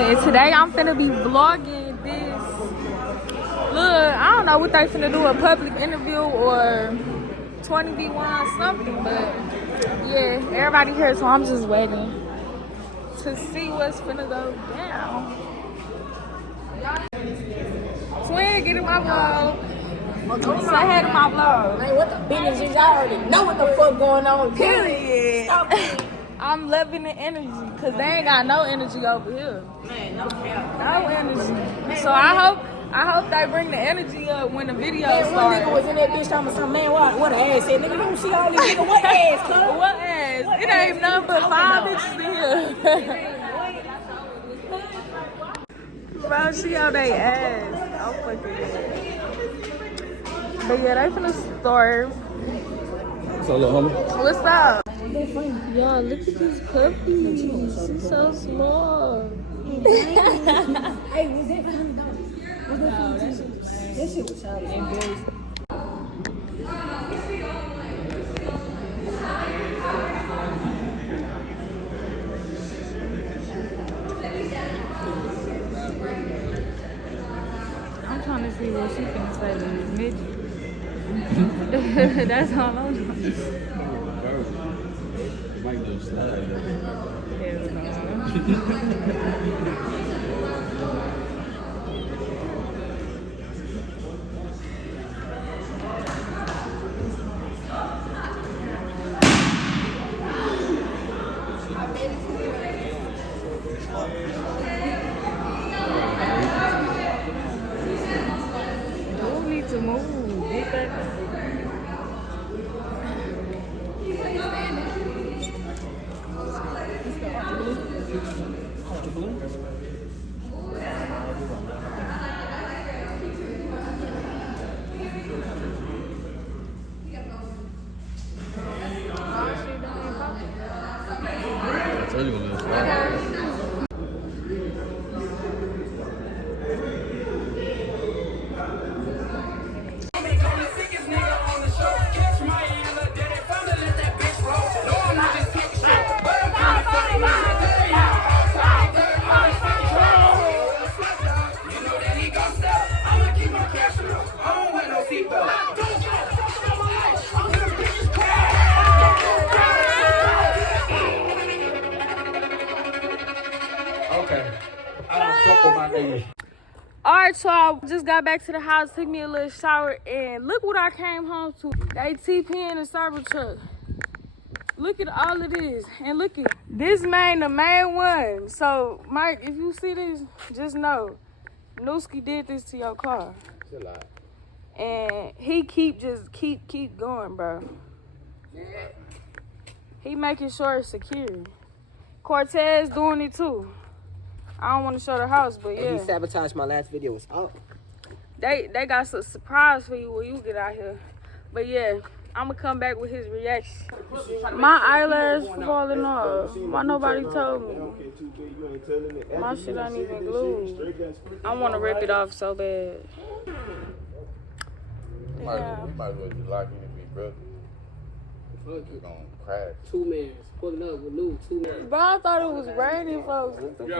And today I'm finna be vlogging this. Look, I don't know what they finna do, a public interview or 20v1 something, but yeah, everybody here, so I'm just waiting to see what's finna go down. Twin, get in my vlog. Say hey to my vlog. Man, what the business is? I already know what the fuck going on. Period. I'm loving the energy, cause they ain't got no energy over here. Man, no cap. No energy. So I hope they bring the energy up when the video starts. One nigga was in that bitch talking about some man, what an ass said. Nigga, don't see all these niggas. What ass, cuz? What ass? It ain't nothing but 5 bitches in here. Bro, she on they ass. I'm fucking dead. But yeah, they finna start. What's up, little homie? What's up? Y'all, look at these puppies. She's so small. Hey, was that $100? Was that that shit was childish. I'm trying to see what she finna say to this midget. That's all I'm doing. Might go slide. Hell no. Don't need to move. Get back. I told you a little slide. Alright, so I just got back to the house, took me a little shower, and look what I came home to. They T-PED and a Cybertruck. Look at all of this. And look at this man, the main one. So, Mike, if you see this, just know, Nooski did this to your car. It's a lot. And he keep going, bro. He making sure it's secure. CORTEZ doing it too. I don't want to show the house, but yeah. And he sabotaged my last video. It's up. They got some surprise for you when you get out here. But yeah, I'm going to come back with his reaction. My eyelash falling off. Why nobody told me? My shit ain't even glued. I want to rip it off so bad. Yeah. You might as well just lock in and be broke. You're gonna crash. 2 mans pulling up with new 2 mans. Bro, I thought it was raining, folks. What the fuck?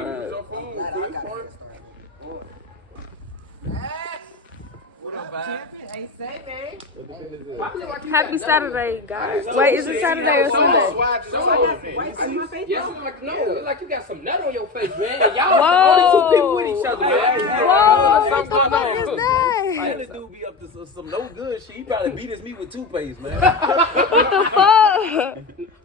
Happy Saturday, guys. Wait, is it Saturday or Sunday? Yes, no, it's like you got some nut on your face, man. And y'all only 2 people with each other, man. Whoa, what the fuck is This that? dude be up to some no good shit. He probably beat his meat with toothpaste, man. What the fuck?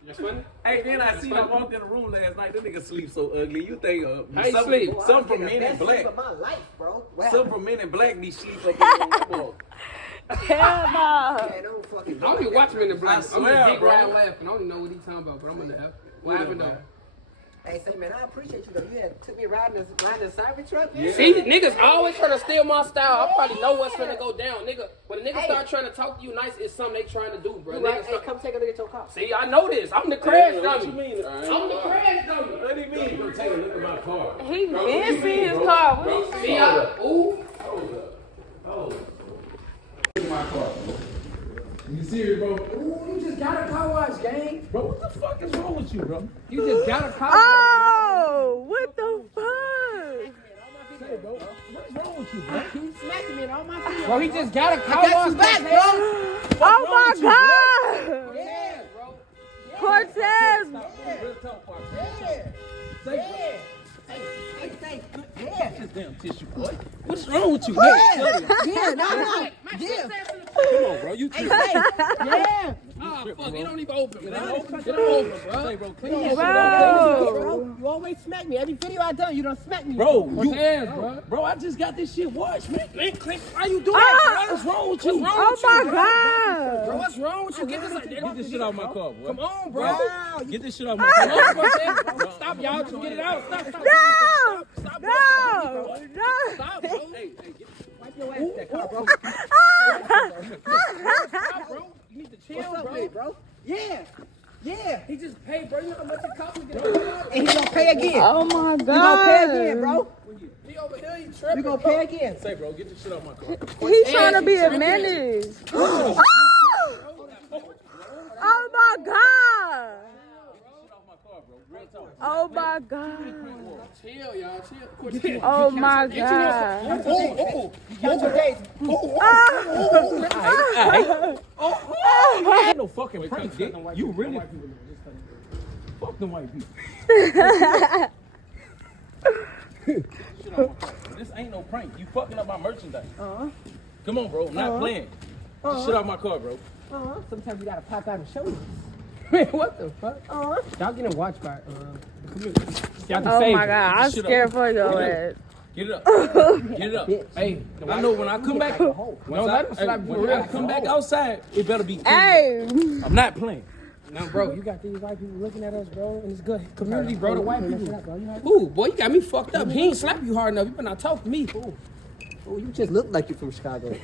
That's funny. Hey, then I seen him walk in the room last night. That nigga sleep so ugly. You think How you sleep? Some from Men in Black. My life, bro. Some from Men in Black be sleep up in the room. Hell no. Man, don't fucking I don't even watch him in the black. I swear, I'm just bro. around laughing. I don't even know what he's talking about, but I'm gonna laugh. What happened though? Hey, say, man, I appreciate you, though. You had took me riding the Cybertruck, man. Yeah. See, niggas always trying to steal my style. I probably know what's gonna go down, nigga. When a nigga start trying to talk to you nice, it's something they trying to do, bro. You right? Niggas Hey, start- come take a look at your car. See, I know this. I'm the crash What dummy. you mean? I'm the crash dummy. What do you mean? You take a look at my car. He been seeing his car. What you See, ooh. Hold up. Look at my car. You serious, bro? Ooh, you just got a car wash, gang. Bro, what the fuck is wrong with you, bro? You just got a car wash. Oh, what the fuck? you, bro? Keep smacking me in all my videos. Bro, he just got a car I got wash you back, Cortez. bro. Oh my God! Yeah, bro. Cortez! Real talk, partner. Damn tissue, boy. What's wrong with you? Yeah, no. Yeah. Come on, bro. You tripping. Yeah. Ah, fuck, it don't even open, bro. It don't open, bro. Hey, bro, clean that shit Bro. up. Bro, you always smack me. Every video I done, you done smack me. Bro, you, Cortez, bro. bro, I just got this shit washed, man. Man, Clint, why you do that, bro? What's wrong with you? What's wrong Oh with my you, bro? God! Bro, what's wrong with you? Get Get this shit off my car, boy. Come on, bro. Wow. Get this shit off my Come car. on, Cortez. Stop, y'all. Just get it out. Stop. No! Stop, No! No! Stop, bro. Wipe your ass with that car, bro. Stop, bro. You need to chill, bro. Yeah. Yeah. He just paid, bro. You know how much it cost me to get And he gonna pay again. Oh my You gonna pay God! again, bro. He over here, you You tripping. gonna pay again. Say, bro, get this shit off my car. He's trying to be a menace. Oh my God! Oh my God! Chill, y'all. Chill. Cortez. Oh my God! Oh. Count your days. Ain't no fucking prank, dick. You really fuck them white people. Shit off my car. This ain't no prank. You fucking up my merchandise. Come on, bro. I'm not playing. Get this shit off my car, bro. Sometimes you gotta pop out and show you. Man, what the fuck? Y'all getting watched by the community. Y'all can Oh save my it. God! I'm Shit up. scared for your ass. Get it up. Get it up. Hey, I know when I come back, Don't let him slap you for when I real. come back outside, it better be clean. Hey! I'm not playing. Now, bro, you got these white people looking at us, bro, and it's good community, bro. The white people. Ooh, boy, you got me fucked up. He ain't slap you hard enough. You better not talk to me. Oh, you just look like you from Chicago.